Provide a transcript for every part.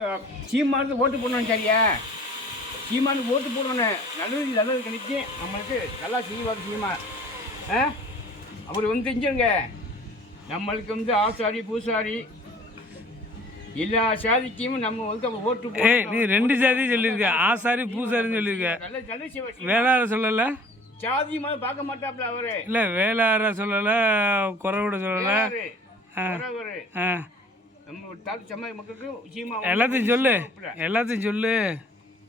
சீமானுக்கு ஓட்டு போடணும் சரியா? சீமானுக்கு ஓட்டு போடணும். நல்லது கிடைச்சி நம்மளுக்கு நல்லா செய்வார் சீமா. அவர் வந்து செஞ்சுருங்க. நம்மளுக்கு வந்து ஆசாரி பூசாரி எல்லா சாதிக்கும் நம்ம வந்து ஓட்டு நீ 2 ஜாதி சொல்லியிருக்க, ஆசாரி பூசாரின்னு சொல்லியிருக்க. வேளார சொல்லலை, சாதி மாதிரி பார்க்க மாட்டாப்ல அவரு. இல்லை வேளார சொல்லலை, குறவிட சொல்லலை. நம்ம சமய மக்களுக்கு சீமா எல்லாத்தையும் சொல்லு, எல்லாத்தையும் சொல்லு.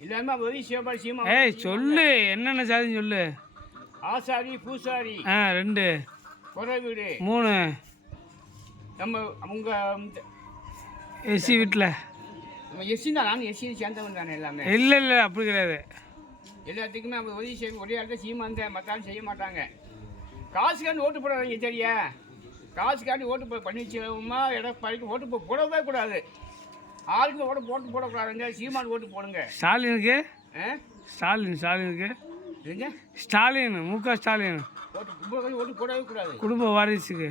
இல்லாம உதவி சிவபாரி சீமா. சொல்லு என்னென்ன சாதின்னு சொல்லு. ஆசாரி பூசாரி 2, குறவீடு 3. நம்ம அவங்க எஸ்சி வீட்டில் எஸ்சி தான். நான் எஸ்சி சேர்ந்தவன் தானே எல்லாமே. இல்லை அப்படி கிடையாது. எல்லாத்துக்குமே அவங்க உதவி செய்ய ஒரே இடத்துல சீமா அந்த மத்தாலும் செய்ய மாட்டாங்க. காசுக்காண்டி ஓட்டு போடாதீங்க சரியா? காசுக்காண்டி ஓட்டு பன்னீர்செல்வமா எடப்பாடிக்கு ஓட்டு போடவே கூடாது. ஆளுக்கு ஓட்டு போடக்கூடாதுங்க. சீமான் ஓட்டு போடுங்க. ஸ்டாலினுக்கு ஸ்டாலினுக்கு ஸ்டாலின் முக ஸ்டாலின் ஓட்டு போடவே கூடாது. குடும்ப வாரிசுக்கு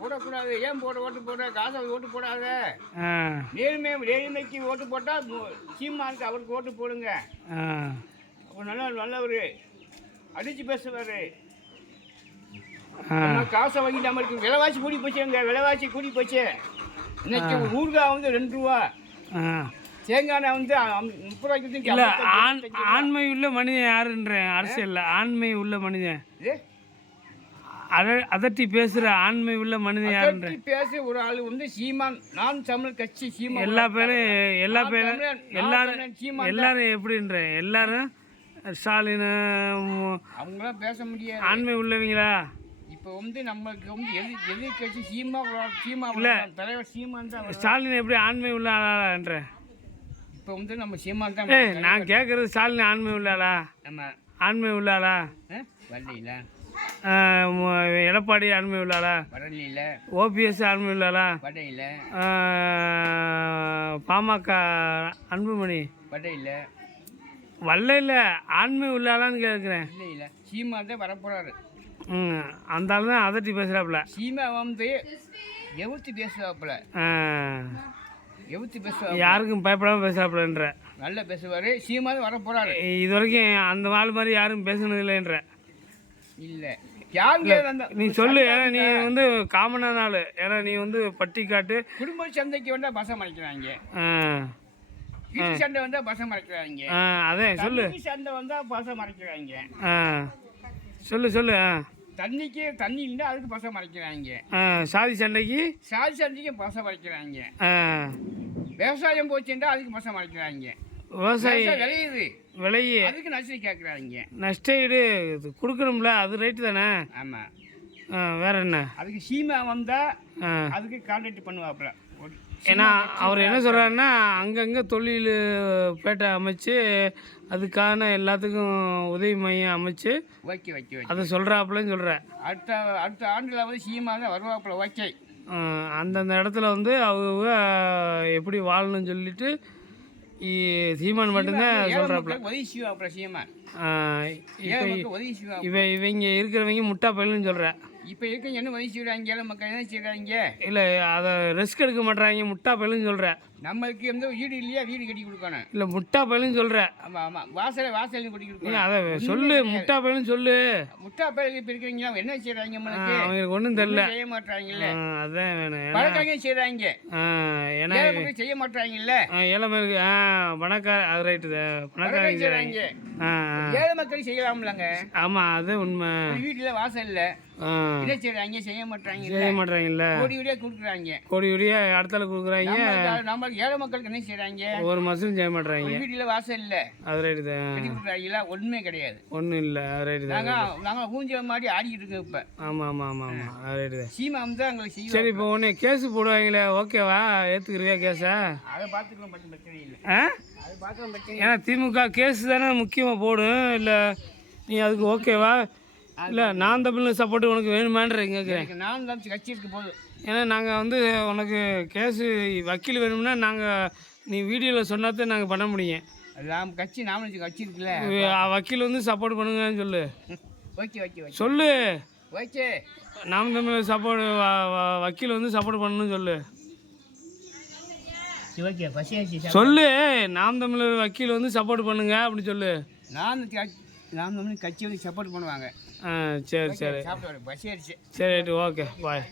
போடக்கூடாது. ஏன் ஓட்டு போட காசை ஓட்டு போடாத. நேர்மைக்கு ஓட்டு போட்டால் சீமானுக்கு அவருக்கு ஓட்டு போடுங்க. அவர் நல்லவர், அடிச்சு பேசுவார். காசை வாங்கிட்டு நம்மளுக்கு விலைவாசி கூடி போச்சுங்க. விலைவாசி கூடி போச்சு. இன்னைக்கு ஊறுகாய் வந்து 2 ரூபா, தேங்காய் வந்து 30 ரூபாய்க்கு. இல்லை ஆண்மை உள்ள மனிதன் யாருன்றேன் அரசியலில். ஆண்மை உள்ள மனிதன், அதட்டி பேசுகிற ஆண்மை உள்ள மனிதன் யாருன்ற பேச ஒரு ஆள் வந்து சீமான். நான் தமிழ் கட்சி சீமான். எல்லாரும் எப்படின்ற எல்லாரும் ஸ்டாலின் அவங்களாம் பேச முடியாது. ஆண்மை உள்ளவங்களா? இப்போ வந்து நம்மளுக்கு வந்து எதிர்கட்சி சீமா இல்லை, தலைவர் சீமான் தான். ஸ்டாலின் எப்படி ஆண்மை உள்ள ஆளான்ற? இப்போ வந்து நம்ம சீமான் தான். நான் கேட்குறது ஸ்டாலின் ஆண்மை உள்ளாளா? ஆமாம், ஆண்மை உள்ளாளா? வரல. எடப்பாடி ஆண்மை உள்ளாளா? வரல. ஓபிஎஸ் ஆண்மை உள்ளாளா? வரல. பாமக அன்புமணி வரல. இல்லை ஆண்மை உள்ளாளான்னு கேட்குறேன். இல்லை சீமா தான் வரப்போறாரு. அந்த ஆள் தான் அதட்டி பேசுகிறாப்புல. சீமா வந்து எவுத்தி பேசுவாப்புல. யாருக்கும் பயப்படாமல் பேசுகிறாப்புலன்ற. நல்லா பேசுவார். சீமா தான் வரப்போறாரு. இது வரைக்கும் அந்த ஆள் மாதிரி யாரும் பேசுனது இல்லைன்ற. இல்லை நீ சொல்லு. ஏன்னா நீ வந்து காமனான ஆள். ஏன்னா நீ வந்து பட்டிக்காட்டு குடும்ப சந்தைக்கு வந்தால் பசம் மறைக்கிறாங்க. சண்டை வந்தால் பசம் மறைக்கிறாங்க. அதே சொல்லு. சண்டை வந்தால் பசம் மறைக்கிறாங்க. சொல்லு. தண்ணி இல்லை, அதுக்கு பசம் மறைக்கிறாங்க. சாதி சண்டைக்கு பசம் மறைக்கிறாங்க. விவசாயம் போச்சுன்னா அதுக்கு பசம் மறைக்கிறாங்க. விவசாயம் விளையுது, அதுக்கு நஷ்டம் கேட்குறாங்க. நஷ்டஈடு கொடுக்கணும்ல, அது ரைட்டு தானே? ஆமாம். வேற என்ன? அதுக்கு சீமா வந்தால் அதுக்கு கான்ட்ராக்ட் பண்ணுவாப்புல. ஏன்னா அவர் என்ன சொல்கிறாருன்னா, அங்கங்கே தொழில் பேட்டை அமைச்சு அதுக்கான எல்லாத்துக்கும் உதவி மையம் அமைச்சு வைக்க அதை சொல்கிறாப்புலன்னு சொல்கிறேன். அடுத்த ஆண்டில் வந்து சீமா தான் வருவாப்புல. ஓகே, அந்தந்த இடத்துல வந்து அவங்க எப்படி வாழணும்னு சொல்லிட்டு சீமான் மட்டும்தான் சொல்கிறாப்புல. இவங்க இருக்கிறவங்க முட்டா பயிலுன்னு சொல்கிறேன். இப்போ இருக்க என்ன உதவி செய்கிறாங்க? ஏழை மக்கள் என்ன செய்கிறாங்க? இல்லை, அதை ரிஸ்க் எடுக்க மாட்டாங்க. முட்டா பயிலுன்னு சொல்கிறேன். நம்மளுக்கு வந்து வீடு இல்லையா, வீடு கட்டி கொடுக்கணும். இல்லை, முட்டா பயிலுன்னு சொல்கிறேன். ஆமாம், வாசல் கட்டி கொடுக்கணும். அதை சொல்லு, முட்டா பயிலுன்னு சொல்லு. முட்டா பயிலுக்கு இப்போ இருக்கிறீங்களா என்ன செய்கிறாங்க? அவங்களுக்கு ஒன்றும் தெரியல, செய்ய மாட்டாங்கல்ல. அதான் வேணும். பணக்காரங்க செய்கிறாங்க, ஏன்னா செய்ய மாட்டாங்கல்ல. ஏழை மக்களுக்கு பணக்கார அது ரைட்டு தான். பணக்காரங்க செய்கிறாங்க, ஏழை மக்கள் செய்யலாம்லங்க. ஆமாம், அது உண்மை. வீட்டில் வாசல் இல்லை, என்ன செய்கிறாங்க? செய்ய மாட்டாங்கல்ல. கோடி கோடியா இடத்துல கொடுக்குறாங்க. நம்ம ஏழை மக்களுக்கு என்ன செய்கிறாங்க? ஒரு மாதம் செய்ய மாட்டாங்க. வீட்டில் வாசல் இல்லை, அது ரைட்டு தான். கட்டி கொடுக்குறாங்களா? ஒன்றுமே கிடையாது, ஒன்றும் இல்லை. அது ரைட்டு தான். நாங்கள் ஊஞ்ச மாதிரி ஆடிக்கிட்டு இருக்கோம் இப்போ. ஆமாம், அது ரைட்டு தான். சீமா வந்து எங்களுக்கு செய்யும். சரி, இப்போ ஒன்று கேஸு போடுவாங்களே, ஓகேவா? ஏற்றுக்குருவியா கேஸா? அதை பார்த்துக்கலாம், பிரச்சனை இல்லை. அதை பார்க்கலாம், பிரச்சனை. ஏன்னா திமுக கேஸு தானே முக்கியமாக போடும். இல்லை நீ அதுக்கு ஓகேவா? இல்லை நான் தமிழ் சப்போர்ட் உனக்கு வேணுமான்னு கேட்குறேன். நான் தான் கட்சி இருக்கு போதும். ஏன்னா நாங்கள் வந்து உனக்கு கேஸு வக்கீல் வேணும்னா நீ வீடியோவில் சொன்னாதான் நாங்கள் பண்ண முடியும். நாம் கட்சி நாம கட்சி இருக்குல்ல, வக்கீல் வந்து சப்போர்ட் பண்ணுங்கன்னு சொல்லு. ஓகே சொல்லு. ஓகே, நாம் தமிழ் சப்போர்ட் வக்கீல் வந்து சப்போர்ட் பண்ணணும்னு சொல்லு. ஓகே பசி ஆயிடுச்சு. சொல்லு, நாம் தமிழர் வக்கீல் வந்து சப்போர்ட் பண்ணுங்க அப்படின்னு சொல்லு. நாம் தமிழ் கட்சி வந்து சப்போர்ட் பண்ணுவாங்க. ஆ சரி சரி சாப்பிட்டு பசி ஆயிடுச்சு. சரி ரைட்டு, ஓகே பாய்.